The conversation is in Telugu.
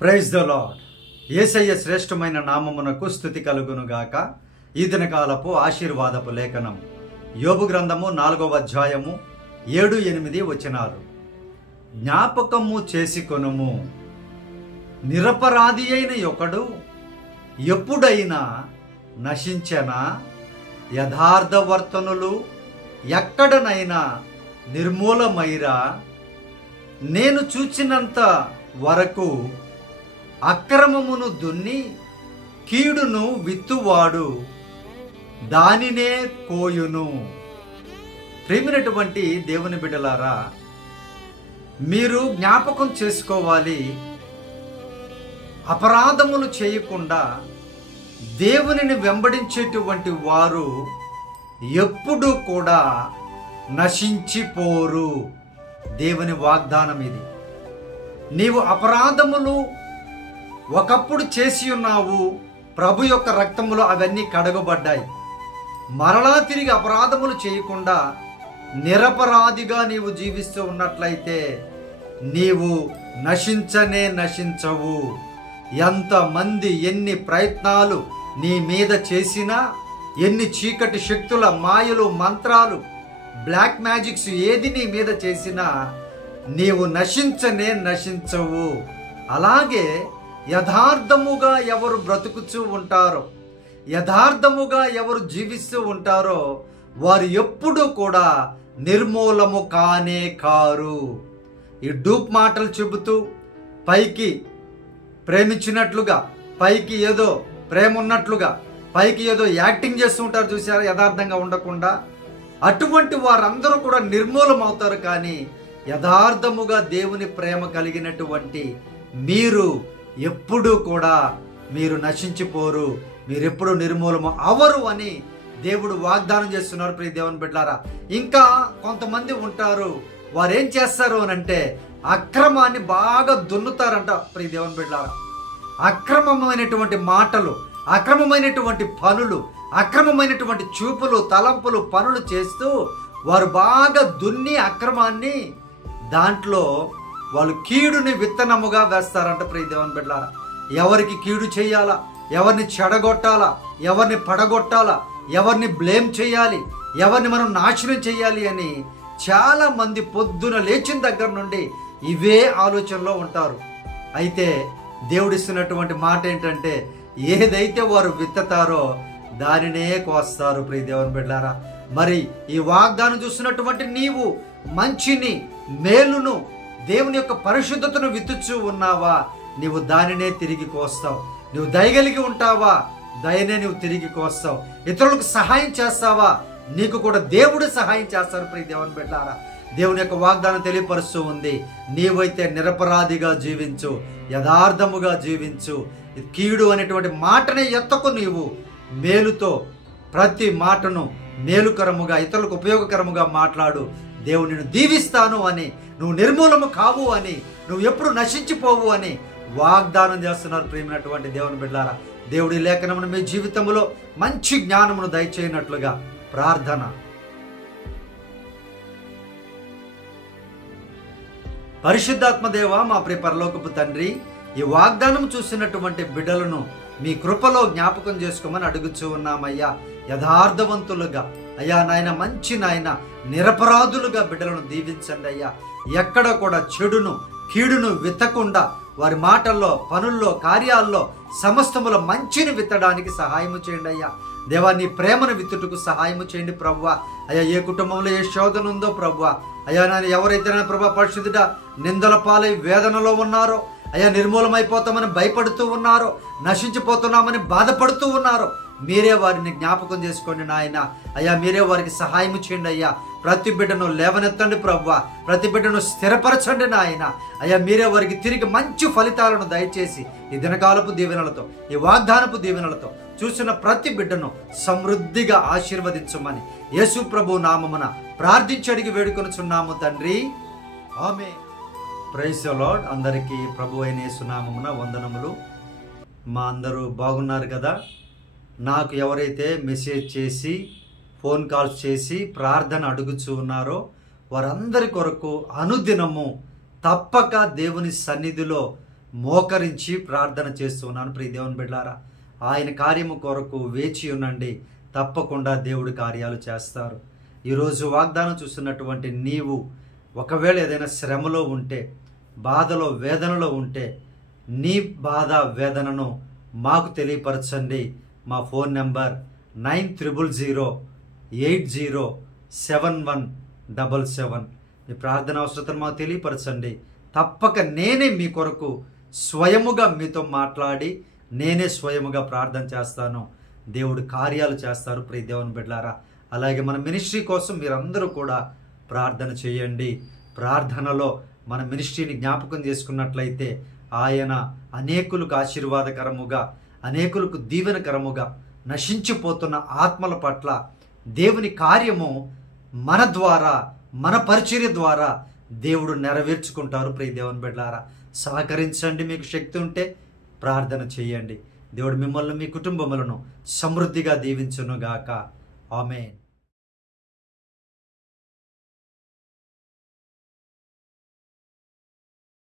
Praise the lord. యేసయ్య శ్రేష్టమైన నామమునకు స్తుతి కలుగును గాక. ఈ దినకాలపు ఆశీర్వాదపు లేఖనం యోబు గ్రంథము 4వ అధ్యాయము 7-8 వచనాలు. జ్ఞాపకము చేసుకొనుము, నిరపరాధి అయిన ఒకడు ఎప్పుడైనా నశించెనా? యథార్థవర్తనులు ఎక్కడనైనా నిర్మూలమైరా? నేను చూచినంత వరకు అక్రమమును దున్ని కీడును విత్తువాడు దానినే కోయును. ప్రేమినటువంటి దేవుని బిడ్డలారా, మీరు జ్ఞాపకం చేసుకోవాలి, అపరాధములు చేయకుండా దేవునిని వెంబడించేటువంటి వారు ఎప్పుడూ కూడా నశించిపోరు. దేవుని వాగ్దానం ఇది. నీవు అపరాధములు ఒకప్పుడు చేసి ఉన్నావు, ప్రభు యొక్క రక్తములో అవన్నీ కడగబడ్డాయి. మరలా తిరిగి అపరాధములు చేయకుండా నిరపరాధిగా నీవు జీవిస్తూ ఉన్నట్లయితే నీవు నశించవు. ఎంతమంది ఎన్ని ప్రయత్నాలు నీ మీద చేసినా, ఎన్ని చీకటి శక్తుల మాయలు, మంత్రాలు, బ్లాక్ మ్యాజిక్స్ ఏది నీ మీద చేసినా నీవు నశించవు. అలాగే యథార్థముగా ఎవరు బ్రతుకుతూ ఉంటారో, యథార్థముగా ఎవరు జీవిస్తూ ఉంటారో వారు ఎప్పుడూ కూడా నిర్మూలము కానే కారు. ఈ డూప్ మాటలు చెబుతూ పైకి ప్రేమించినట్లుగా, పైకి ఏదో ప్రేమ ఉన్నట్లుగా, పైకి ఏదో యాక్టింగ్ చేస్తూ ఉంటారు చూసారా, యథార్థంగా ఉండకుండా. అటువంటి వారందరూ కూడా నిర్మూలమవుతారు. కానీ యథార్థముగా దేవుని ప్రేమ కలిగినటువంటి మీరు ఎప్పుడూ కూడా మీరు నశించిపోరు, మీరెప్పుడు నిర్మూలము అవరు అని దేవుడు వాగ్దానం చేస్తున్నారు. ప్రియ దేవుని బిడ్డలారా, ఇంకా కొంతమంది ఉంటారు, వారు ఏం చేస్తారు అని అంటే అక్రమాన్ని బాగా దున్నుతారంట. ప్రియ దేవుని బిడ్డలారా, అక్రమమైనటువంటి మాటలు, అక్రమమైనటువంటి పనులు, అక్రమమైనటువంటి చూపులు, తలంపులు, పనులు చేస్తూ వారు బాగా దున్ని అక్రమాన్ని దాంట్లో వాళ్ళు కీడుని విత్తనముగా వేస్తారంట. ప్రియ దేవుని బిడ్డలారా, ఎవరికి కీడు చేయాలా, ఎవరిని చెడగొట్టాలా, ఎవరిని పడగొట్టాలా, ఎవరిని బ్లేమ్ చేయాలి, ఎవరిని మనం నాశనం చేయాలి అని చాలా మంది పొద్దున లేచిన దగ్గర నుండి ఇవే ఆలోచనలో ఉంటారు. అయితే దేవుడిస్తున్నటువంటి మాట ఏంటంటే, ఏదైతే వారు విత్తుతారో దానినే కోస్తారు. ప్రియ దేవుని బిడ్డలారా, మరి ఈ వాగ్దానం చూస్తున్నటువంటి నీవు మంచిని, మేలును, దేవుని యొక్క పరిశుద్ధతను విత్తుచూ ఉన్నావా? నీవు దానినే తిరిగి కోస్తావు. నువ్వు దయగలిగి ఉంటావా? దయనే నువ్వు తిరిగి కోస్తావు. ఇతరులకు సహాయం చేస్తావా? నీకు కూడా దేవుడు సహాయం చేస్తారు. ప్రియ దేవుని బిడ్డలారా, దేవుని యొక్క వాగ్దానం తెలియపరుస్తూ ఉంది. నీవైతే నిరపరాధిగా జీవించు, యథార్థముగా జీవించు, కీడు అనేటువంటి మాటనే ఎత్తకు. నీవు మేలుతో ప్రతి మాటను మేలుకరముగా, ఇతరులకు ఉపయోగకరముగా మాట్లాడు. దేవుడు నిన్ను దీవిస్తాను అని, నువ్వు నిర్మూలము కావు అని, నువ్వు ఎప్పుడు నశించిపోవు అని వాగ్దానం చేస్తున్నారు. ప్రియమైనటువంటి దేవుని బిడ్డలారా, దేవుడి లేఖనమును మీ జీవితంలో మంచి జ్ఞానమును దయచేయనట్లుగా ప్రార్థన. పరిశుద్ధాత్మ దేవ, మా ప్రియ పరలోకపు తండ్రి, ఈ వాగ్దానం చూసినటువంటి బిడ్డలను మీ కృపలో జ్ఞాపకం చేసుకోమని అడుగుచూ ఉన్నామయ్యా. యథార్థవంతులుగా అయ్యా నాయన, మంచి నాయన, నిరపరాధులుగా బిడ్డలను దీవించండి అయ్యా. ఎక్కడ కూడా చెడును, కీడును విత్తకుండా వారి మాటల్లో, పనుల్లో, కార్యాల్లో సమస్తముల మంచిని విత్తడానికి సహాయము చేయండి అయ్యా. దేవా, నీ ప్రేమను విత్తుటకు సహాయము చేయండి ప్రభువా. అయ్యా, ఏ కుటుంబంలో ఏ శోధన ఉందో ప్రభువా, అయ్యా నాయన, ఎవరైతే ప్రభా పరిశుద్ధుడా నిందల పాలై వేదనలో ఉన్నారో, అయ్యా నిర్మూలమైపోతామని భయపడుతూ ఉన్నారో, నశించిపోతున్నామని బాధపడుతూ ఉన్నారో, మీరే వారిని జ్ఞాపకం చేసుకోండి నాయన. అయ్యా, మీరే వారికి సహాయము చేయండి అయ్యా. ప్రతి బిడ్డను లేవనెత్తండి ప్రభువా, ప్రతి బిడ్డను స్థిరపరచండి నాయన. అయ్యా, మీరే వారికి తిరిగి మంచి ఫలితాలను దయచేసి ఈ దినకాలపు దీవెనలతో, ఈ వాగ్దానపు దీవెనలతో చూసిన ప్రతి బిడ్డను సమృద్ధిగా ఆశీర్వదించమని యేసు ప్రభు నామమున ప్రార్థించి అడిగి వేడుకొనుచున్నాము తండ్రి, ఆమేన్. Praise the lord. అందరికీ ప్రభు అయిన యేసు నామమున వందనములు. మా అందరూ బాగున్నారు కదా? నాకు ఎవరైతే మెసేజ్ చేసి, ఫోన్ కాల్స్ చేసి ప్రార్థన అడుగుచూ ఉన్నారో వారందరి కొరకు అనుదినము తప్పక దేవుని సన్నిధిలో మోకరించి ప్రార్థన చేస్తున్నాను ప్రియ దేవుని బిడ్డలారా. ఆయన కార్యము కొరకు వేచి ఉండండి, తప్పకుండా దేవుడి కార్యాలు చేస్తారు. ఈరోజు వాగ్దానం చూస్తున్నటువంటి నీవు ఒకవేళ ఏదైనా శ్రమలో ఉంటే, బాధలో వేదనలో ఉంటే, నీ బాధ వేదనను మాకు తెలియపరచండి. మా ఫోన్ నెంబర్ 9000807177. మీ ప్రార్థన అవసరతను మాకు తెలియపరచండి. తప్పక నేనే మీ కొరకు స్వయముగా మీతో మాట్లాడి నేనే స్వయముగా ప్రార్థన చేస్తాను. దేవుడు కార్యాలు చేస్తారు ప్రియ దేవుని బిడ్డలారా. అలాగే మన మినిస్ట్రీ కోసం మీరందరూ కూడా ప్రార్థన చేయండి. ప్రార్థనలో మన మినిస్ట్రీని జ్ఞాపకం చేసుకున్నట్లయితే ఆయన అనేకులకు ఆశీర్వాదకరముగా, అనేకులకు దీవెనకరముగా, నశించిపోతున్న ఆత్మల పట్ల దేవుని కార్యము మన ద్వారా, మన పరిచర్య ద్వారా దేవుడు నెరవేర్చుకుంటారు ప్రియ దేవుని బిడ్డలారా. సహకరించండి. మీకు శక్తి ఉంటే ప్రార్థన చేయండి. దేవుడు మిమ్మల్ని, మీ కుటుంబములను సమృద్ధిగా దీవించునుగాక. ఆమేన్.